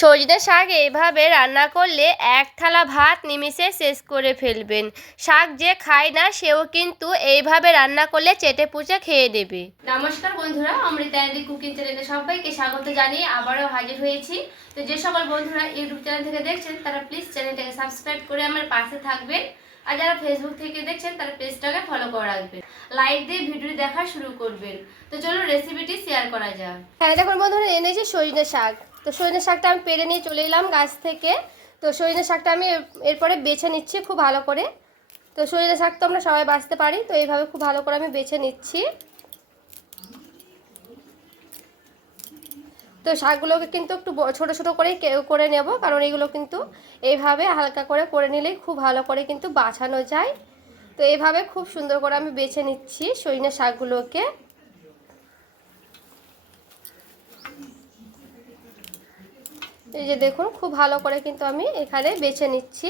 সজনে শাক এইভাবে রান্না করলে এক থালা ভাত নিমিষে শেষ করে ফেলবেন। শাক যে খায় না সেও কিন্তু এইভাবে রান্না করলে চেটে পুচে খেয়ে নেবে। নমস্কার বন্ধুরা, অমৃতা অ্যান্ড কুকিং চ্যানেলে সবাইকে স্বাগত জানিয়ে আবারও হাজির হয়েছি। তো যে সকল বন্ধুরা ইউটিউব চ্যানেল থেকে দেখছেন তারা প্লিজ চ্যানেলটাকে সাবস্ক্রাইব করে আমার পাশে থাকবেন, আর যারা ফেসবুক থেকে দেখছেন তারা পেজটাকে ফলো করে রাখবেন, লাইক দিয়ে ভিডিওটি দেখা শুরু করবেন। তো চলো রেসিপিটি শেয়ার করা যাক। হ্যাঁ দেখুন বন্ধুরা, এনেছি সজনে শাক। তো সজনে শাকটা আমি পেরে নিয়ে চলে এলাম গাছ থেকে। তো সজনে শাকটা আমি এরপরে বেছে নিচ্ছি খুব ভালো করে। তো সজনে শাক তো আমরা সবাই বাছতে পারি, তো এইভাবে খুব ভালো করে আমি বেছে নিচ্ছি। তো শাকগুলোকে কিন্তু একটু ছোট ছোট করে নেব, কারণ এগুলো কিন্তু এইভাবে হালকা করে নিলেই খুব ভালো করে কিন্তু বাছানো যায়। তো এইভাবে খুব সুন্দর করে আমি বেছে নিচ্ছি সজনে শাকগুলোকে। এই যে দেখুন খুব ভালো করে কিন্তু আমি এখানে বেছে নিচ্ছি।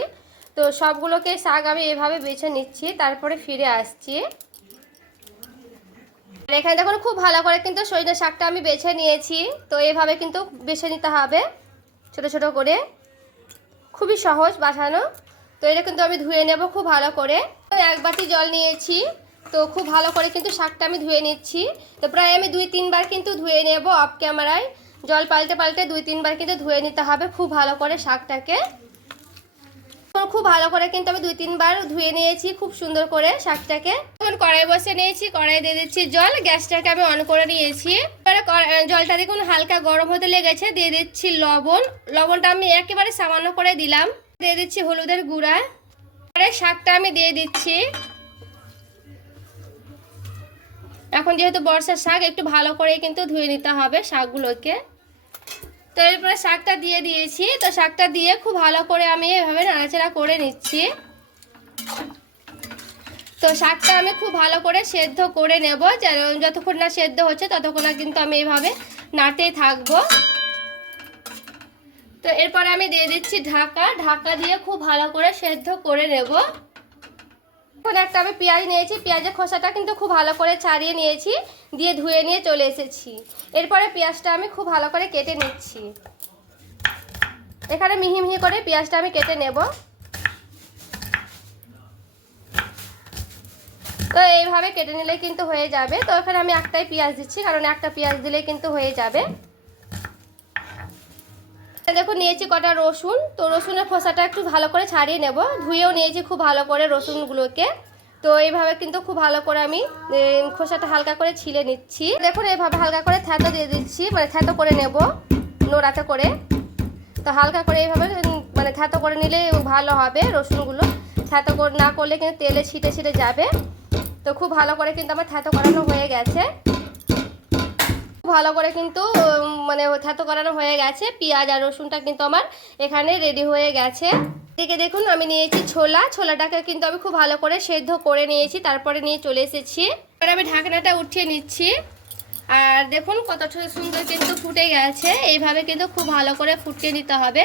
তো সবগুলোকে শাক আমি এভাবে বেছে নিচ্ছি, তারপরে ফিরে আসছি। আর এখানে দেখুন খুব ভালো করে কিন্তু সজনে শাকটা আমি বেছে নিয়েছি। তো এইভাবে কিন্তু বেছে নিতে হবে ছোট ছোট করে, খুবই সহজ বাছানো। তো এটা কিন্তু আমি ধুয়ে নেব খুব ভালো করে। এক বাটি জল নিয়েছি, তো খুব ভালো করে কিন্তু শাকটা আমি ধুয়ে নিচ্ছি। তো প্রায় আমি 2-3 বার কিন্তু ধুয়ে নেব অফ ক্যামেরায়। জল পাল্টে পাল্টে 2-3 বার কিন্তু ধুয়ে নিতে হবে খুব ভালো করে শাকটাকে। খুব ভালো করে কিন্তু আমি 2-3 বার ধুয়ে নিয়েছি খুব সুন্দর করে শাকটাকে। এখন কড়াই বসে নিয়েছি, কড়াই দিয়ে দিচ্ছি জল, গ্যাসটাকে আমি অন করে নিয়েছি। জলটা দেখুন হালকা গরম হতে লেগেছে, দিয়ে দিচ্ছি লবণ। লবণটা আমি একেবারে সামান্য করে দিলাম। দিয়ে দিচ্ছি হলুদের গুঁড়া। পরে শাকটা আমি দিয়ে দিচ্ছি। এখন যেহেতু বর্ষার শাক, একটু ভালো করে কিন্তু ধুয়ে নিতে হবে শাকগুলোকে। তো এরপরে শাকটা দিয়ে দিয়েছি। তো শাকটা দিয়ে খুব ভালো করে আমি এভাবে নাড়াচাড়া করে নিচ্ছি। তো শাকটা আমি খুব ভালো করে সেদ্ধ করে নেব, যতক্ষণ না সেদ্ধ হচ্ছে ততক্ষণ কিন্তু আমি এইভাবে নাড়তেই থাকবো। তো এরপরে আমি দিয়ে দিচ্ছি ঢাকা দিয়ে খুব ভালো করে সেদ্ধ করে নেব। এখন একটা আমি পেঁয়াজ নিয়েছি, পেঁয়াজের খোসাটা কিন্তু খুব ভালো করে ছাড়িয়ে নিয়েছি, দিয়ে ধুয়ে নিয়ে চলে এসেছি। এরপরে পেঁয়াজটা আমি খুব ভালো করে কেটে নিচ্ছি। এখানে মিহি মিহি করে পেঁয়াজটা আমি কেটে নেব। তো এইভাবে কেটে নিলে কিন্তু হয়ে যাবে। তো এখানে আমি একটাই পেঁয়াজ দিচ্ছি, কারণ একটা পেঁয়াজ দিলে কিন্তু হয়ে যাবে। দেখুন নিয়েছি কটা রসুন। তো রসুনের খোসাটা একটু ভালো করে ছাড়িয়ে নেব, ধুয়েও নিয়েছি খুব ভালো করে রসুনগুলোকে। তো এইভাবে কিন্তু খুব ভালো করে আমি খোসাটা হালকা করে ছিলে নিচ্ছি। দেখুন এইভাবে হালকা করে থ্যাতো দিয়ে দিচ্ছি, মানে থ্যাতো করে নেব নোড়াতে করে। তো হালকা করে এইভাবে মানে থ্যাতো করে নিলে ভালো হবে রসুনগুলো। থ্যাতো না করলে কিন্তু তেলে ছিটে ছিটে যাবে। তো খুব ভালো করে কিন্তু আমার থ্যাতো করানো হয়ে গেছে। ভালো করে কিন্তু মানে থ্যাতো করানো হয়ে গেছে। পেঁয়াজ আর রসুনটা কিন্তু আমার এখানে রেডি হয়ে গেছে। এদিকে দেখুন আমি নিয়েছি ছোলাটাকে কিন্তু আমি খুব ভালো করে সেদ্ধ করে নিয়েছি, তারপরে নিয়ে চলে এসেছি। এবার আমি ঢাকনাটা উঠিয়ে নিচ্ছি। আর দেখুন কত সুন্দর কিন্তু ফুটে গেছে। এইভাবে কিন্তু খুব ভালো করে ফুটিয়ে নিতে হবে।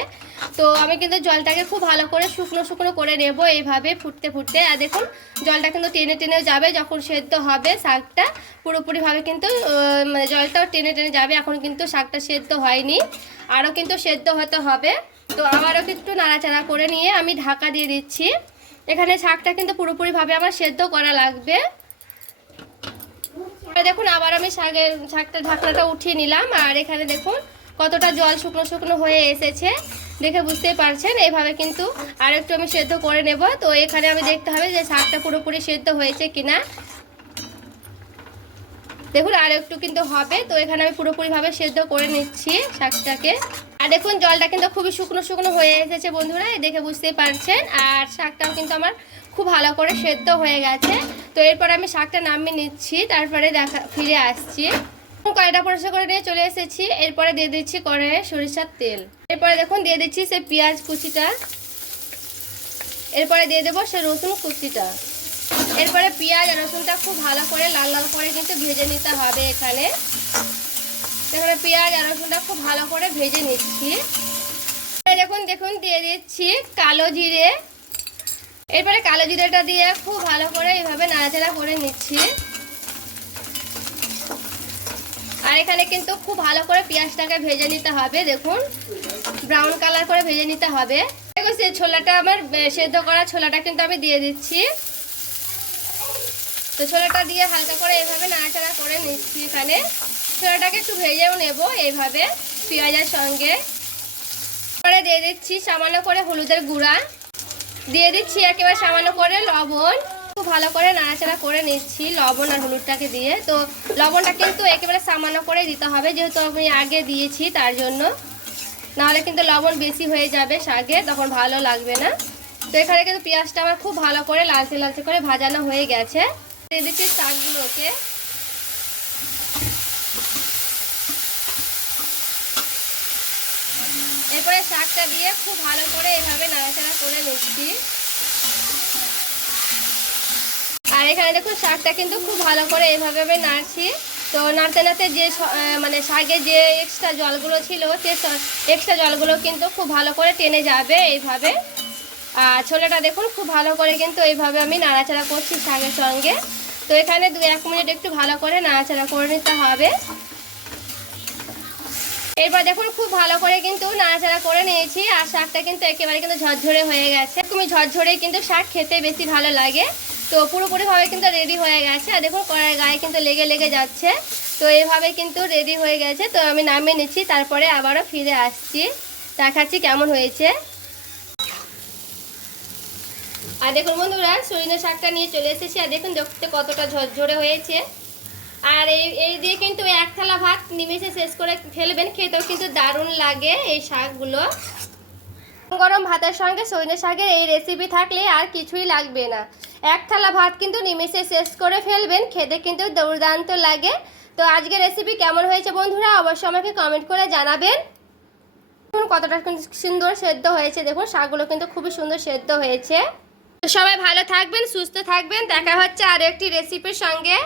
তো আমি কিন্তু জলটাকে খুব ভালো করে শুকনো শুকনো করে নেব এইভাবে ফুটতে ফুটতে। আর দেখুন জলটা কিন্তু টেনে টেনে যাবে যখন সেদ্ধ হবে শাকটা, পুরোপুরিভাবে কিন্তু মানে জলটাও টেনে টেনে যাবে। এখন কিন্তু শাকটা সেদ্ধ হয়নি, আরও কিন্তু সেদ্ধ হতে হবে। তো আবারও একটু নাড়াচাড়া করে নিয়ে আমি ঢাকা দিয়ে দিচ্ছি। এখানে শাকটা কিন্তু পুরোপুরিভাবে আমার সেদ্ধ করা লাগবে। দেখুন আবার আমি শাকটা ঢাকনাটা উঠিয়ে নিলাম। আর এখানে দেখুন কতটা জল শুকনো শুকনো হয়ে এসেছে, দেখে বুঝতেই পারছেন। এইভাবে কিন্তু আর একটু আমি সেদ্ধ করে নেব। তো এখানে আমি দেখতে হবে যে শাকটা পুরোপুরি সেদ্ধ হয়েছে কিনা। দেখুন আর একটু কিন্তু হবে। তো এখানে আমি পুরোপুরিভাবে সেদ্ধ করে নিচ্ছি শাকটাকে। আর দেখুন জলটা কিন্তু খুবই শুকনো শুকনো হয়ে এসেছে বন্ধুরা, দেখে বুঝতেই পারছেন। আর শাকটাও কিন্তু আমার খুব ভালো করে সেদ্ধ হয়ে গেছে। তো এরপর আমি শাকটা নামিয়ে নিচ্ছি, তারপরে ফিরে আসছি। কড়াইটা পরিষ্কার করে নিয়ে চলে এসেছি। এরপরে দিয়ে দিচ্ছি কড়াইয়ে সরিষার তেল। এরপরে দেখুন দিয়ে দিচ্ছি সেই পেঁয়াজ কুচিটা। এরপরে দিয়ে দেবো সেই রসুন কুচিটা। এরপরে পেঁয়াজ আর রসুনটা খুব ভালো করে লাল লাল করে কিন্তু ভেজে নিতে হবে। এখানে পেঁয়াজ আর রসুনটা খুব ভালো করে ভেজে নিচ্ছি। দেখুন দিয়ে দিচ্ছি কালো জিরে। এরপরে কালো জিরেটা দিয়ে খুব ভালো করে এইভাবে নাড়াচাড়া করে নিচ্ছি। আর এখানে কিন্তু খুব ভালো করে পেঁয়াজটাকে ভেজে নিতে হবে। দেখুন ব্রাউন কালার করে ভেজে নিতে হবে। দেখো সেই ছোলাটা আমার সেদ্ধ করা ছোলাটা কিন্তু আমি দিয়ে দিচ্ছি। তো ছোলাটা দিয়ে হালকা করে এইভাবে নাড়াচাড়া করে নিচ্ছি। এখানে ছোলাটাকে একটু ভেজেও নেব এইভাবে পেঁয়াজের সঙ্গে। পরে দিয়ে দিচ্ছি সামান্য করে হলুদের গুঁড়া, দিয়ে দিচ্ছি একেবারে সামান্য করে লবণ। খুব ভালো করে নাড়াচাড়া করে নিচ্ছি লবণ আর হলুদটাকে দিয়ে। তো লবণটা কিন্তু একেবারে সামান্য করে দিতে হবে, যেহেতু আমি আগে দিয়েছি তার জন্য, নাহলে কিন্তু লবণ বেশি হয়ে যাবে শাকে, তখন ভালো লাগবে না। তো এখানে কিন্তু পেঁয়াজটা আমার খুব ভালো করে লালচে লালচে করে ভাজানো হয়ে গেছে। দিয়ে দিচ্ছি শাকগুলোকে। এরপরে শাকটা দিয়ে খুব ভালো করে এভাবে নাড়াচাড়া করে নিচ্ছি। আর এখানে দেখুন শাকটা কিন্তু খুব ভালো করে এভাবে আমি নাড়ছি। তো নাড়তে নাড়তে যে মানে শাকে যে এক্সট্রা জলগুলো ছিল সে এক্সট্রা জলগুলো কিন্তু খুব ভালো করে টেনে যাবে এইভাবে। আর ছোলাটা দেখুন খুব ভালো করে কিন্তু এইভাবে আমি নাড়াচাড়া করছি শাকের সঙ্গে। তো এখানে 2-1 মিনিট একটু ভালো করে নাড়াচাড়া করে নিতে হবে। এরপর দেখুন খুব ভালো করে কিন্তু নাড়াচাড়া করে নিয়েছি। আর শাকটা কিন্তু একেবারে কিন্তু ঝরঝরে হয়ে গেছে। তুমি ঝরঝরেই কিন্তু শাক খেতে বেশি ভালো লাগে। তো পুরোপুরিভাবে কিন্তু রেডি হয়ে গেছে। আর দেখুন কড়াইয়ের গায়ে কিন্তু লেগে লেগে যাচ্ছে। তো এইভাবে কিন্তু রেডি হয়ে গেছে। তো আমি নামিয়ে নিচ্ছি, তারপরে আবারও ফিরে আসছি, দেখাচ্ছি কেমন হয়েছে। আর দেখুন বন্ধুরা সজনে শাকটা নিয়ে চলে এসেছি। আর দেখুন দেখতে কতটা ঝরঝরে হয়েছে। আর এই দিয়ে কিন্তু 1 থালা ভাত নিমেষে শেষ করে ফেলবেন, খেতেও কিন্তু দারুণ লাগে এই শাকগুলো। গরম ভাতের সঙ্গে সজনে শাকের এই রেসিপি থাকলে আর কিছুই লাগবে না। 1 থালা ভাত কিন্তু নিমেষে শেষ করে ফেলবেন, খেতে কিন্তু দুর্দান্ত লাগে। তো আজকের রেসিপি কেমন হয়েছে বন্ধুরা অবশ্যই আমাকে কমেন্ট করে জানাবেন। দেখুন কতটা সুন্দর সেদ্ধ হয়েছে। দেখুন শাকগুলো কিন্তু খুবই সুন্দর সেদ্ধ হয়েছে। তো সবাই ভালো থাকবেন, সুস্থ থাকবেন। দেখা হচ্ছে আরও একটি রেসিপির সঙ্গে।